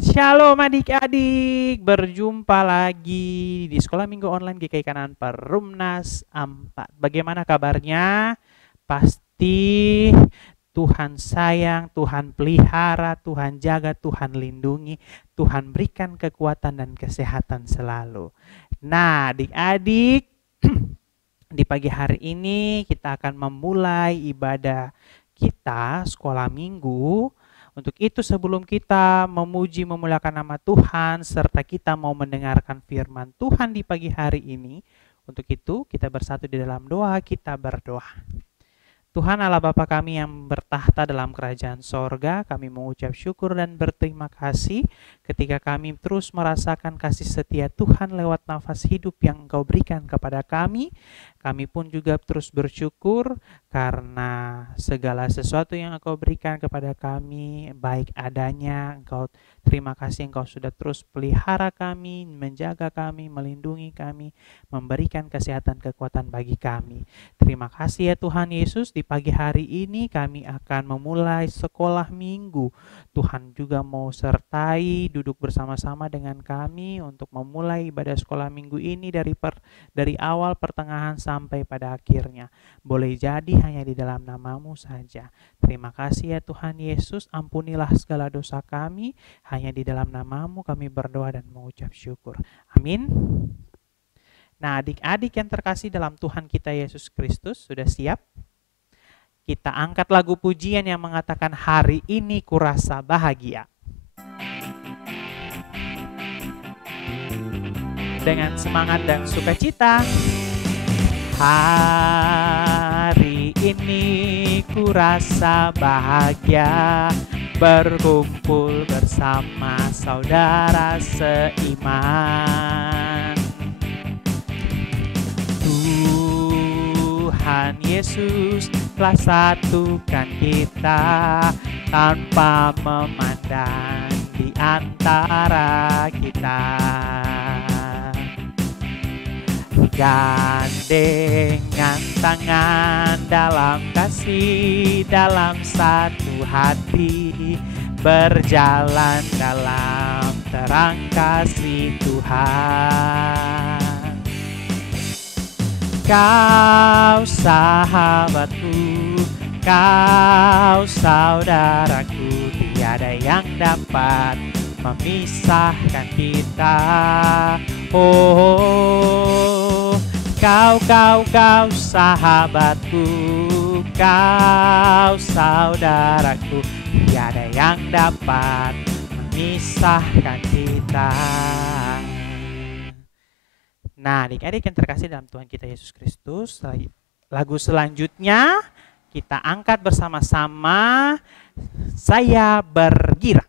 Shalom adik-adik, berjumpa lagi di Sekolah Minggu Online GKI Kanan Perumnas 4. Bagaimana kabarnya? Pasti Tuhan sayang, Tuhan pelihara, Tuhan jaga, Tuhan lindungi, Tuhan berikan kekuatan dan kesehatan selalu. Nah adik-adik, di pagi hari ini kita akan memulai ibadah kita Sekolah Minggu. Untuk itu sebelum kita memuji memuliakan nama Tuhan serta kita mau mendengarkan firman Tuhan di pagi hari ini, untuk itu kita bersatu di dalam doa, kita berdoa. Tuhan Allah Bapa kami yang bertahta dalam kerajaan sorga, kami mengucap syukur dan berterima kasih ketika kami terus merasakan kasih setia Tuhan lewat nafas hidup yang Engkau berikan kepada kami. Kami pun juga terus bersyukur karena segala sesuatu yang Engkau berikan kepada kami baik adanya. Engkau terima kasih Engkau sudah terus pelihara kami, menjaga kami, melindungi kami, memberikan kesehatan kekuatan bagi kami. Terima kasih ya Tuhan Yesus, di pagi hari ini kami akan memulai sekolah minggu. Tuhan juga mau sertai duduk bersama-sama dengan kami untuk memulai ibadah sekolah minggu ini dari awal pertengahan sampai pada akhirnya. Boleh jadi hanya di dalam nama-Mu saja. Terima kasih ya Tuhan Yesus, ampunilah segala dosa kami. Hanya di dalam nama-Mu kami berdoa dan mengucap syukur. Amin. Nah adik-adik yang terkasih dalam Tuhan kita Yesus Kristus, sudah siap? Kita angkat lagu pujian yang mengatakan hari ini kurasa bahagia. Dengan semangat dan sukacita. Hari ini kurasa bahagia, berkumpul bersama saudara seiman. Tuhan Yesus telah satukan kita tanpa memandang di antara kita. Gandengan tangan dalam kasih, dalam satu hati, berjalan dalam terang kasih Tuhan. Kau sahabatku, kau saudaraku, tiada yang dapat memisahkan kita. Oh, kau sahabatku, kau saudaraku, tiada yang dapat memisahkan kita. Nah, adik-adik yang terkasih dalam Tuhan kita Yesus Kristus, lagu selanjutnya kita angkat bersama-sama, Saya Bergirang.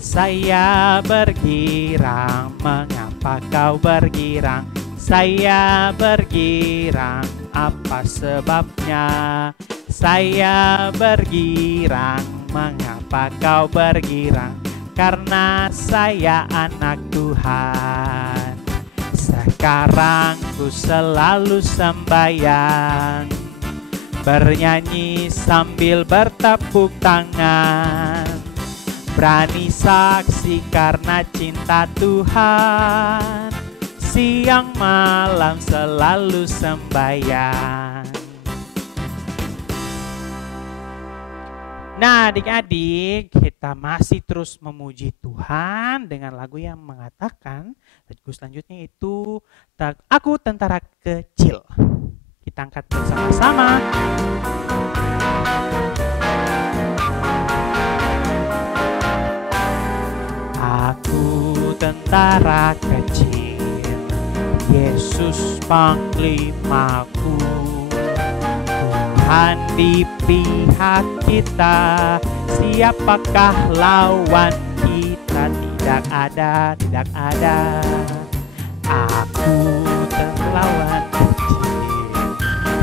Saya bergirang, mengapa kau bergirang? Saya bergirang, apa sebabnya? Saya bergirang, mengapa kau bergirang? Karena saya anak Tuhan. Sekarang ku selalu sembahyang, bernyanyi sambil bertepuk tangan, berani saksi karena cinta Tuhan. Siang malam selalu sembahyang. Nah adik-adik, kita masih terus memuji Tuhan dengan lagu yang mengatakan, lagu selanjutnya itu Aku Tentara Kecil. Kita angkat bersama-sama. Aku tentara kecil, Yesus panglimaku, Tuhan di pihak kita, siapakah lawan kita? Tidak ada, tidak ada. Aku lawan kecil,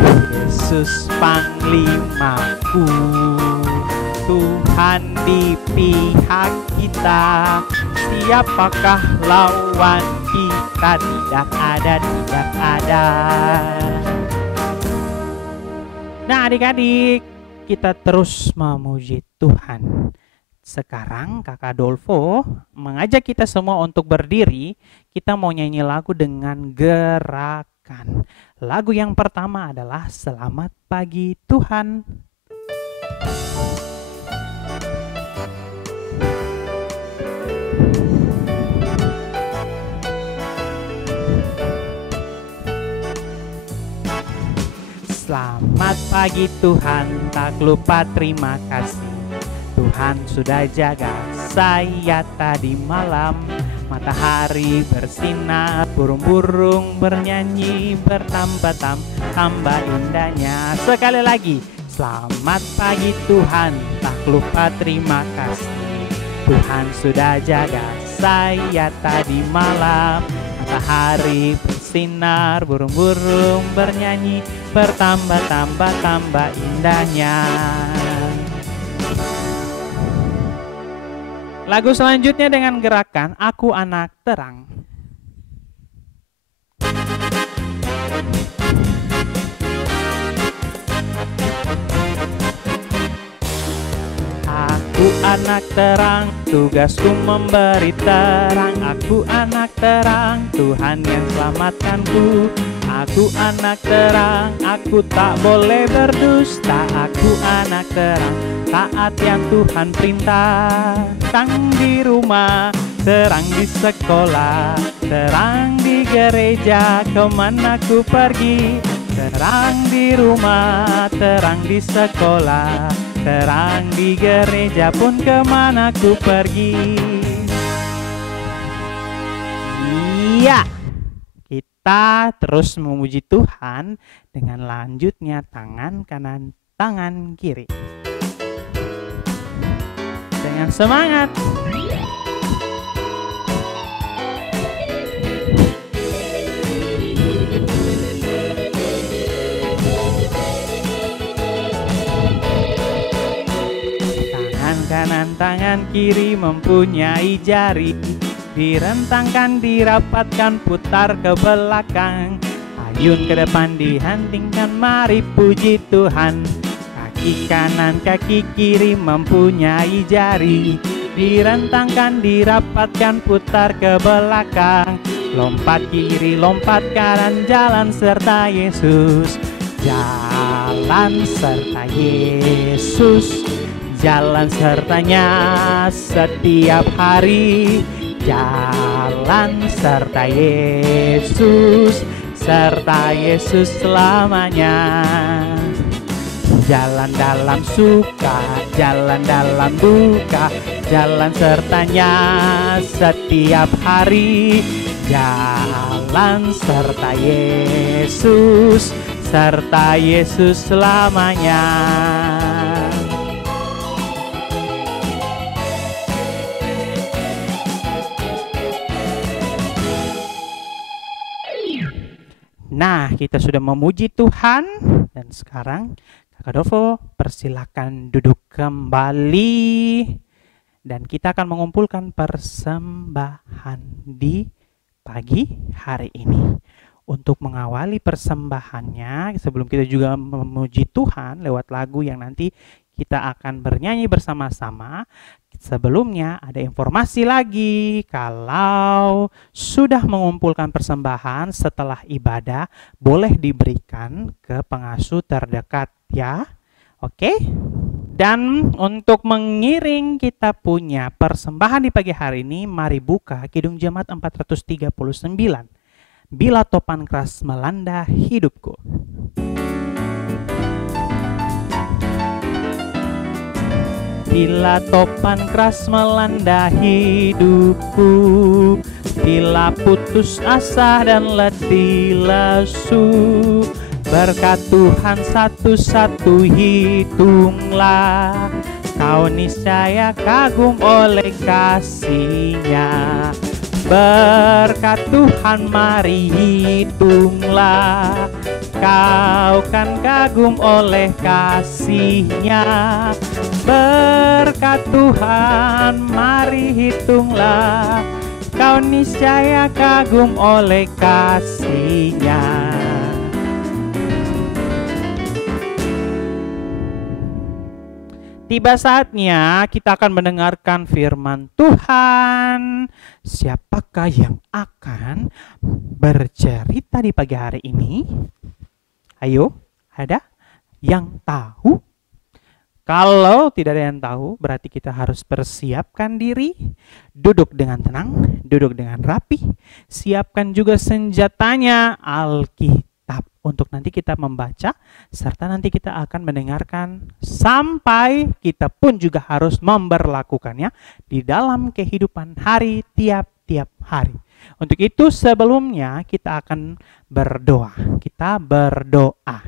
Yesus panglimaku, Tuhan di pihak kita, siapakah lawan kita? Tidak ada, tidak ada. Nah, adik-adik, kita terus memuji Tuhan. Sekarang Kakak Dolfo mengajak kita semua untuk berdiri. Kita mau nyanyi lagu dengan gerakan. Lagu yang pertama adalah Selamat Pagi Tuhan. Selamat pagi Tuhan, tak lupa terima kasih. Tuhan sudah jaga saya tadi malam. Matahari bersinar, burung-burung bernyanyi, bertambah-tambah indahnya. Sekali lagi, selamat pagi Tuhan, tak lupa terima kasih. Tuhan sudah jaga saya tadi malam. Matahari bersinar, burung-burung bernyanyi, bertambah-tambah indahnya. Lagu selanjutnya dengan gerakan Aku Anak Terang. Aku anak terang, tugasku memberi terang. Aku anak terang, Tuhan yang selamatkanku. Aku anak terang, aku tak boleh berdusta. Aku anak terang, taat yang Tuhan perintah. Terang di rumah, terang di sekolah, terang di gereja, kemana ku pergi. Terang di rumah, terang di sekolah, terang di gereja pun kemana ku pergi. Iya, kita terus memuji Tuhan dengan lanjutnya tangan kanan, tangan kiri. Dengan semangat. Kanan tangan kiri mempunyai jari, direntangkan, dirapatkan, putar ke belakang, ayun ke depan, dihantingkan, mari puji Tuhan. Kaki kanan kaki kiri mempunyai jari, direntangkan, dirapatkan, putar ke belakang, lompat kiri, lompat kanan, jalan serta Yesus. Jalan serta Yesus, jalan sertanya setiap hari. Jalan serta Yesus, serta Yesus selamanya. Jalan dalam suka, jalan dalam duka, jalan sertanya setiap hari. Jalan serta Yesus, serta Yesus selamanya. Nah, kita sudah memuji Tuhan dan sekarang Kakak Dolfo persilakan duduk kembali dan kita akan mengumpulkan persembahan di pagi hari ini. Untuk mengawali persembahannya, sebelum kita juga memuji Tuhan lewat lagu yang nanti kita akan bernyanyi bersama-sama. Sebelumnya ada informasi lagi, kalau sudah mengumpulkan persembahan setelah ibadah, boleh diberikan ke pengasuh terdekat ya. Oke? Dan untuk mengiring kita punya persembahan di pagi hari ini, mari buka Kidung Jemaat 439. Bila topan keras melanda hidupku. Bila topan keras melanda hidupku, bila putus asa dan letih lesu, berkat Tuhan satu-satu hitunglah, kau niscaya kagum oleh kasih-Nya. Berkat Tuhan mari hitunglah, kau kan kagum oleh kasih-Nya. Berkat Tuhan mari hitunglah, kau niscaya kagum oleh kasih-Nya. tiba saatnya kita akan mendengarkan firman Tuhan. Siapakah yang akan bercerita di pagi hari ini? Ayo, ada yang tahu? Kalau tidak ada yang tahu, berarti kita harus persiapkan diri, duduk dengan tenang, duduk dengan rapi, siapkan juga senjatanya, Alkitab, untuk nanti kita membaca, serta nanti kita akan mendengarkan sampai kita pun juga harus memberlakukannya di dalam kehidupan hari tiap-tiap hari. Untuk itu sebelumnya kita akan berdoa. Kita berdoa.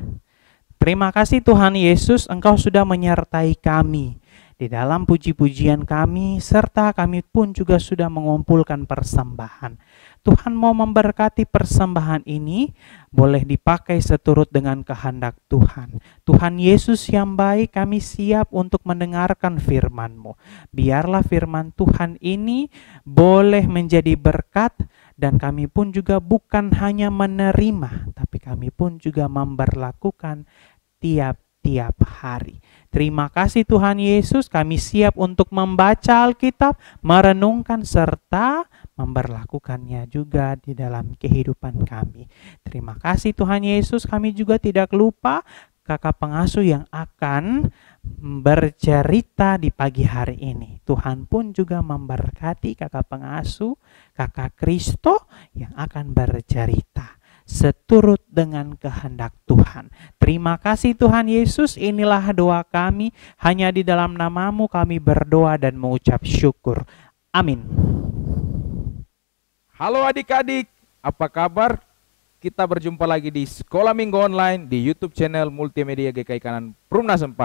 Terima kasih Tuhan Yesus, Engkau sudah menyertai kami di dalam puji-pujian kami, serta kami pun juga sudah mengumpulkan persembahan. Tuhan mau memberkati persembahan ini, boleh dipakai seturut dengan kehendak Tuhan. Tuhan Yesus yang baik, kami siap untuk mendengarkan firman-Mu. Biarlah firman Tuhan ini boleh menjadi berkat, dan kami pun juga bukan hanya menerima, tapi kami pun juga memberlakukan tiap-tiap hari. Terima kasih Tuhan Yesus, kami siap untuk membaca Alkitab, merenungkan serta memberlakukannya juga di dalam kehidupan kami. Terima kasih Tuhan Yesus, kami juga tidak lupa kakak pengasuh yang akan bercerita di pagi hari ini. Tuhan pun juga memberkati kakak pengasuh, kakak Kristo yang akan bercerita seturut dengan kehendak Tuhan. Terima kasih Tuhan Yesus, inilah doa kami, hanya di dalam nama-Mu kami berdoa dan mengucap syukur. Amin. Halo adik-adik, apa kabar? Kita berjumpa lagi di Sekolah Minggu Online di YouTube channel Multimedia GKI Kanan Perumnas 4.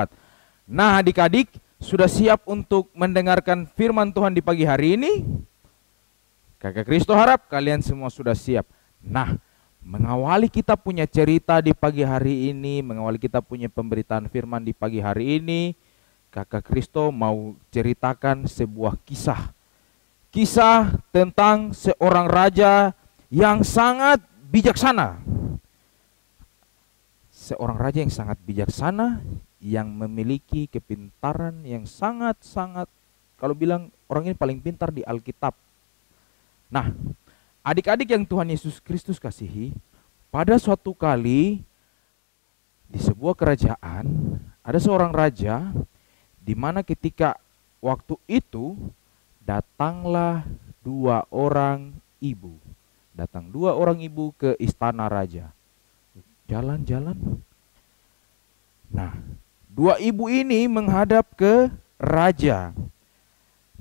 Nah adik-adik, sudah siap untuk mendengarkan firman Tuhan di pagi hari ini? Kakak Kristo harap kalian semua sudah siap. Nah, mengawali kita punya cerita di pagi hari ini, mengawali kita punya pemberitaan firman di pagi hari ini, Kakak Kristo mau ceritakan sebuah kisah. Kisah tentang seorang raja yang sangat bijaksana. Seorang raja yang sangat bijaksana, yang memiliki kepintaran yang sangat-sangat, kalau bilang orang ini paling pintar di Alkitab. Nah, adik-adik yang Tuhan Yesus Kristus kasihi, pada suatu kali di sebuah kerajaan ada seorang raja, di mana ketika waktu itu datanglah dua orang ibu. Datang dua orang ibu ke istana raja. Jalan-jalan. Nah, dua ibu ini menghadap ke raja.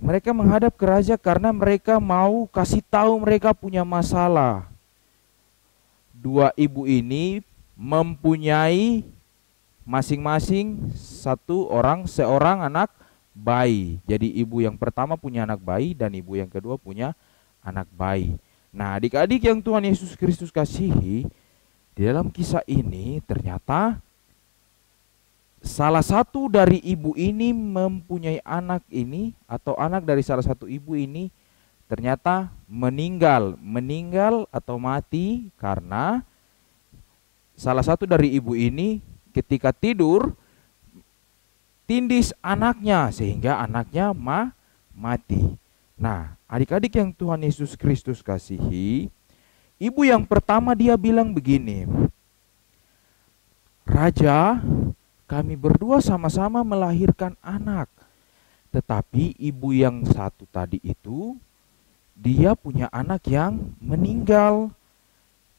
Mereka menghadap ke raja karena mereka mau kasih tahu mereka punya masalah. Dua ibu ini mempunyai masing-masing seorang anak bayi. Jadi ibu yang pertama punya anak bayi dan ibu yang kedua punya anak bayi. Nah, adik-adik yang Tuhan Yesus Kristus kasihi, di dalam kisah ini ternyata salah satu dari ibu ini mempunyai anak ini, atau anak dari salah satu ibu ini ternyata meninggal atau mati karena salah satu dari ibu ini ketika tidur tindis anaknya sehingga anaknya mati. Nah, adik-adik yang Tuhan Yesus Kristus kasihi, ibu yang pertama dia bilang begini, "Raja, kami berdua sama-sama melahirkan anak. Tetapi ibu yang satu tadi itu, dia punya anak yang meninggal.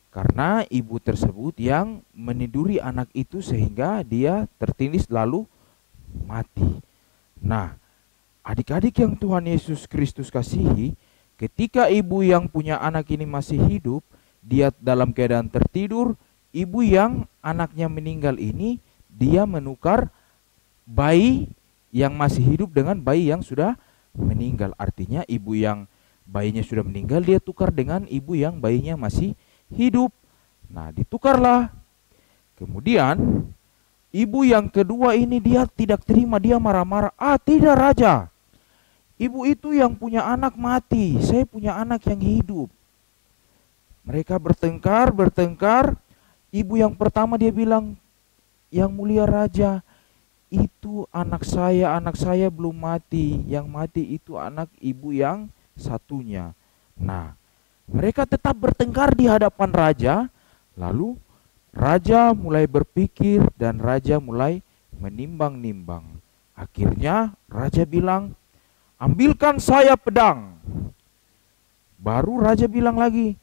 Karena ibu tersebut yang meniduri anak itu sehingga dia tertindis lalu mati." Nah, adik-adik yang Tuhan Yesus Kristus kasihi, ketika ibu yang punya anak ini masih hidup, dia dalam keadaan tertidur, ibu yang anaknya meninggal ini, dia menukar bayi yang masih hidup dengan bayi yang sudah meninggal. Artinya ibu yang bayinya sudah meninggal, dia tukar dengan ibu yang bayinya masih hidup. Nah, ditukarlah. Kemudian ibu yang kedua ini dia tidak terima, dia marah-marah. "Ah, tidak raja. Ibu itu yang punya anak mati, saya punya anak yang hidup." Mereka bertengkar. Ibu yang pertama dia bilang, "Yang mulia raja, itu anak saya belum mati. Yang mati itu anak ibu yang satunya. Nah, mereka tetap bertengkar di hadapan raja. Lalu raja mulai berpikir dan raja mulai menimbang-nimbang. Akhirnya raja bilang, ambilkan saya pedang. Baru raja bilang lagi,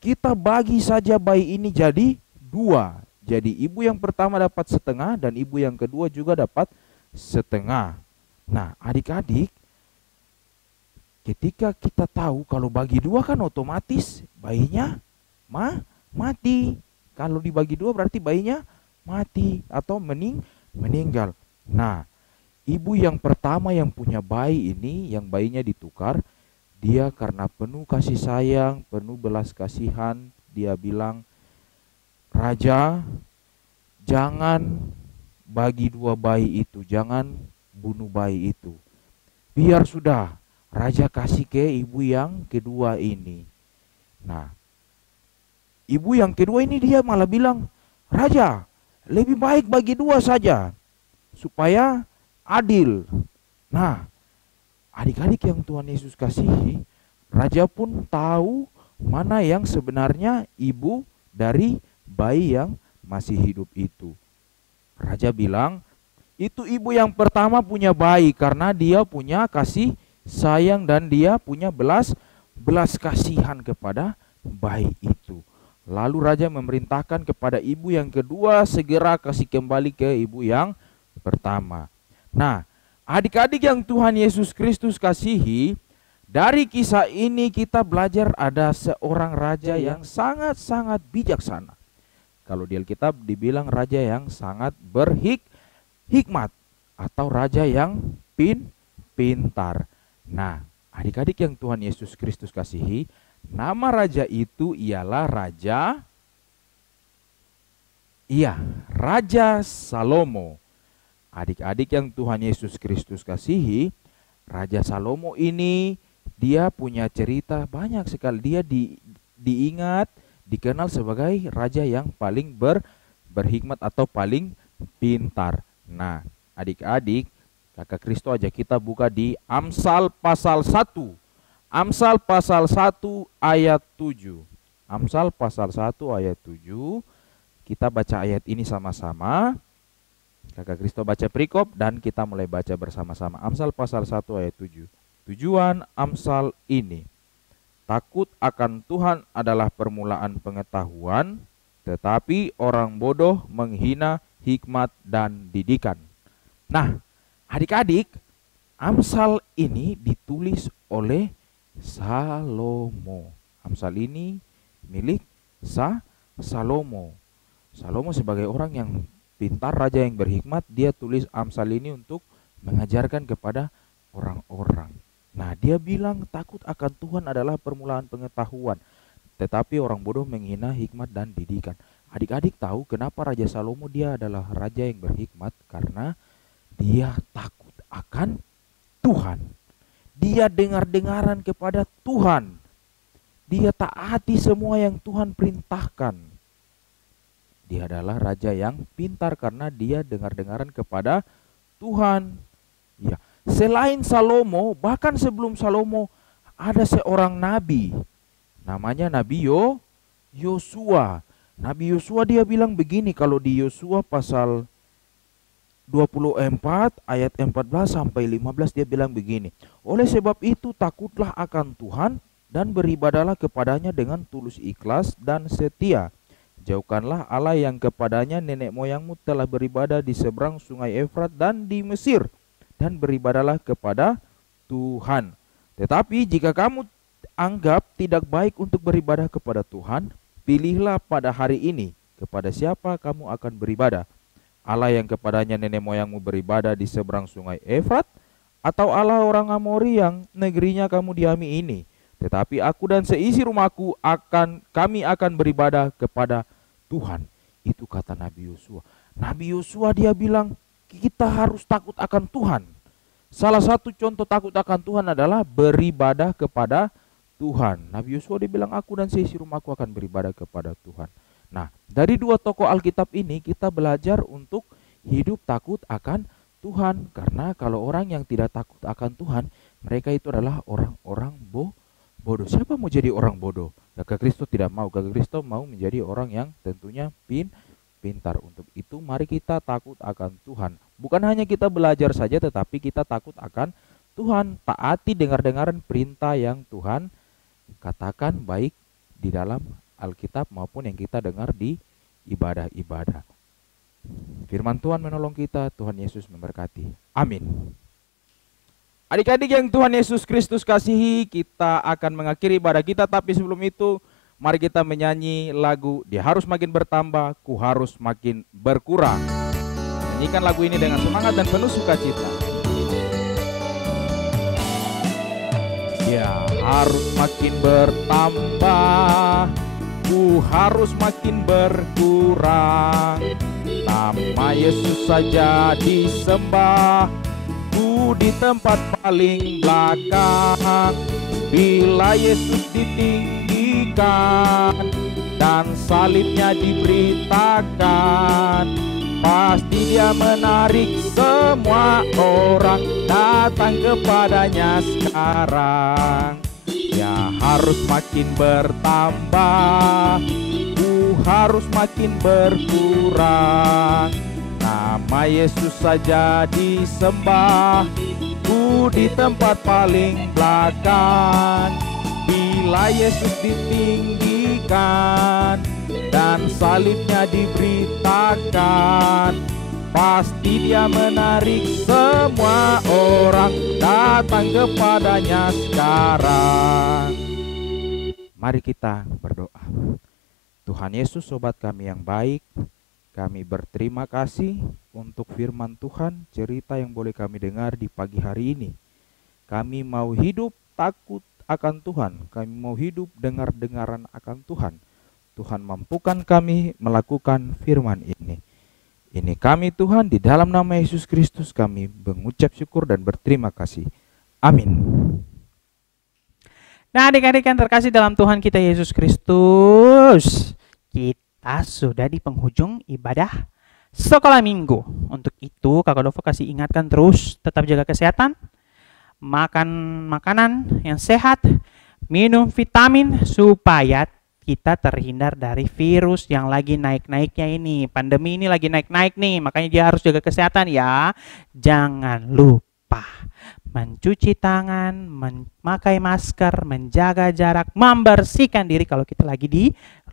kita bagi saja bayi ini jadi dua. Jadi ibu yang pertama dapat setengah dan ibu yang kedua juga dapat setengah. Nah, adik-adik, ketika kita tahu kalau bagi dua kan otomatis bayinya mati. Kalau dibagi dua berarti bayinya mati atau meninggal. Nah, ibu yang pertama yang punya bayi ini, yang bayinya ditukar, dia karena penuh kasih sayang, penuh belas kasihan, dia bilang, raja, jangan bagi dua bayi itu, jangan bunuh bayi itu. Biar sudah, raja kasih ke ibu yang kedua ini. Nah, ibu yang kedua ini dia malah bilang, raja, lebih baik bagi dua saja, supaya adil. Nah, adik-adik yang Tuhan Yesus kasihi, raja pun tahu mana yang sebenarnya ibu dari bayi yang masih hidup itu. Raja bilang, itu ibu yang pertama punya bayi karena dia punya kasih sayang dan dia punya belas kasihan kepada bayi itu. Lalu raja memerintahkan kepada ibu yang kedua segera kasih kembali ke ibu yang pertama. Nah, adik-adik yang Tuhan Yesus Kristus kasihi, dari kisah ini kita belajar ada seorang raja yang sangat-sangat bijaksana. Kalau di Alkitab dibilang raja yang sangat berhikmat atau raja yang pintar. Nah, adik-adik yang Tuhan Yesus Kristus kasihi, nama raja itu ialah Raja Salomo. Adik-adik yang Tuhan Yesus Kristus kasihi, Raja Salomo ini dia punya cerita banyak sekali. Dia diingat, dikenal sebagai raja yang paling berhikmat atau paling pintar. Nah, adik-adik, Kakak Kristo ajak kita buka di Amsal pasal 1. Amsal pasal 1 ayat 7. Amsal pasal 1 ayat 7. Kita baca ayat ini sama-sama. Kakak Kristo baca perikop dan kita mulai baca bersama-sama. Amsal pasal 1 ayat 7. Tujuan Amsal ini, takut akan Tuhan adalah permulaan pengetahuan, tetapi orang bodoh menghina hikmat dan didikan. Nah, adik-adik, Amsal ini ditulis oleh Salomo. Amsal ini milik Salomo. Salomo sebagai orang yang pintar, raja yang berhikmat, dia tulis Amsal ini untuk mengajarkan kepada orang-orang. Nah, dia bilang takut akan Tuhan adalah permulaan pengetahuan, tetapi orang bodoh menghina hikmat dan didikan. Adik-adik tahu kenapa Raja Salomo dia adalah raja yang berhikmat? Karena dia takut akan Tuhan. Dia dengar-dengaran kepada Tuhan. Dia taati semua yang Tuhan perintahkan. Dia adalah raja yang pintar karena dia dengar-dengaran kepada Tuhan. Ya, selain Salomo, bahkan sebelum Salomo ada seorang nabi. Namanya Nabi Yosua. Nabi Yosua dia bilang begini, kalau di Yosua pasal 24 ayat 14 sampai 15 dia bilang begini. Oleh sebab itu takutlah akan Tuhan dan beribadahlah kepadanya dengan tulus ikhlas dan setia. Jauhkanlah Allah yang kepadanya nenek moyangmu telah beribadah di seberang sungai Efrat dan di Mesir, dan beribadahlah kepada Tuhan. Tetapi jika kamu anggap tidak baik untuk beribadah kepada Tuhan, pilihlah pada hari ini kepada siapa kamu akan beribadah. Allah yang kepadanya nenek moyangmu beribadah di seberang sungai Efrat, atau Allah orang Amori yang negerinya kamu diami ini. Tetapi aku dan seisi rumahku kami akan beribadah kepada Tuhan. Itu kata Nabi Yosua. Nabi Yosua dia bilang kita harus takut akan Tuhan. Salah satu contoh takut akan Tuhan adalah beribadah kepada Tuhan. Nabi Yosua dia bilang aku dan seisi rumahku akan beribadah kepada Tuhan. Nah, dari dua tokoh Alkitab ini kita belajar untuk hidup takut akan Tuhan. Karena kalau orang yang tidak takut akan Tuhan, mereka itu adalah orang-orang bodoh. Siapa mau jadi orang bodoh? Kakak Kristo tidak mau. Kakak Kristo mau menjadi orang yang tentunya pintar. Untuk itu mari kita takut akan Tuhan. Bukan hanya kita belajar saja, tetapi kita takut akan Tuhan. Taati dengar-dengaran perintah yang Tuhan katakan, baik di dalam Alkitab maupun yang kita dengar di ibadah-ibadah. Firman Tuhan menolong kita. Tuhan Yesus memberkati. Amin. Adik-adik yang Tuhan Yesus Kristus kasihi, kita akan mengakhiri ibadah kita, tapi sebelum itu mari kita menyanyi lagu Dia Harus Makin Bertambah, Ku Harus Makin Berkurang. Nyanyikan lagu ini dengan semangat dan penuh sukacita. Dia harus makin bertambah, ku harus makin berkurang. Nama Yesus saja disembah, ku di tempat paling belakang. Bila Yesus ditinggikan dan salibnya diberitakan, pasti Dia menarik semua orang datang kepadanya sekarang. Dia harus makin bertambah, ku harus makin berkurang. Nama Yesus saja disembah, ku di tempat paling belakang. Bila Yesus ditinggikan dan salibnya diberitakan, pasti Dia menarik semua orang datang kepadanya sekarang. Mari kita berdoa. Tuhan Yesus, sobat kami yang baik, kami berterima kasih untuk firman Tuhan, cerita yang boleh kami dengar di pagi hari ini. Kami mau hidup takut akan Tuhan, kami mau hidup dengar-dengaran akan Tuhan. Tuhan mampukan kami melakukan firman ini. Ini kami Tuhan, di dalam nama Yesus Kristus kami mengucap syukur dan berterima kasih. Amin. Nah, adik-adik yang terkasih dalam Tuhan kita Yesus Kristus, kita sudah di penghujung ibadah sekolah minggu. Untuk itu Kakak Dovo kasih ingatkan terus, tetap jaga kesehatan, makan makanan yang sehat, minum vitamin supaya kita terhindar dari virus yang lagi naik-naiknya ini. Pandemi ini lagi naik-naik nih, makanya dia harus jaga kesehatan ya. Jangan lupa mencuci tangan, memakai masker, menjaga jarak, membersihkan diri kalau kita lagi di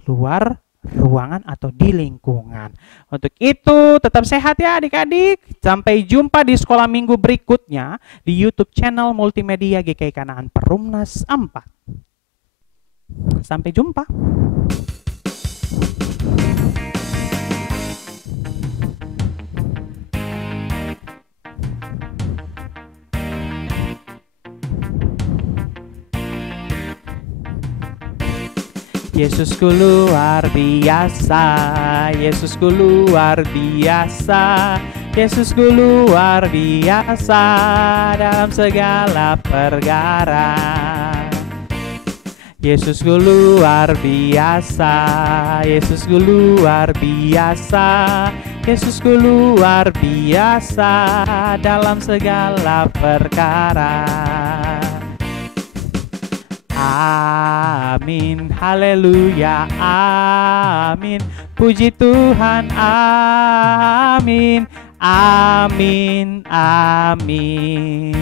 luar ruangan atau di lingkungan. Untuk itu tetap sehat ya adik-adik. Sampai jumpa di sekolah minggu berikutnya di YouTube channel Multimedia GKI Kanaan Perumnas 4. Sampai jumpa. Yesusku luar biasa, Yesusku luar biasa, Yesusku luar biasa dalam segala perkara. Yesusku luar biasa, Yesusku luar biasa, Yesusku luar biasa dalam segala perkara. Amin, haleluya, amin, puji Tuhan, amin, amin, amin,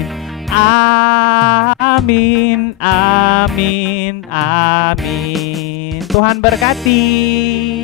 amin, amin, amin. Tuhan berkati.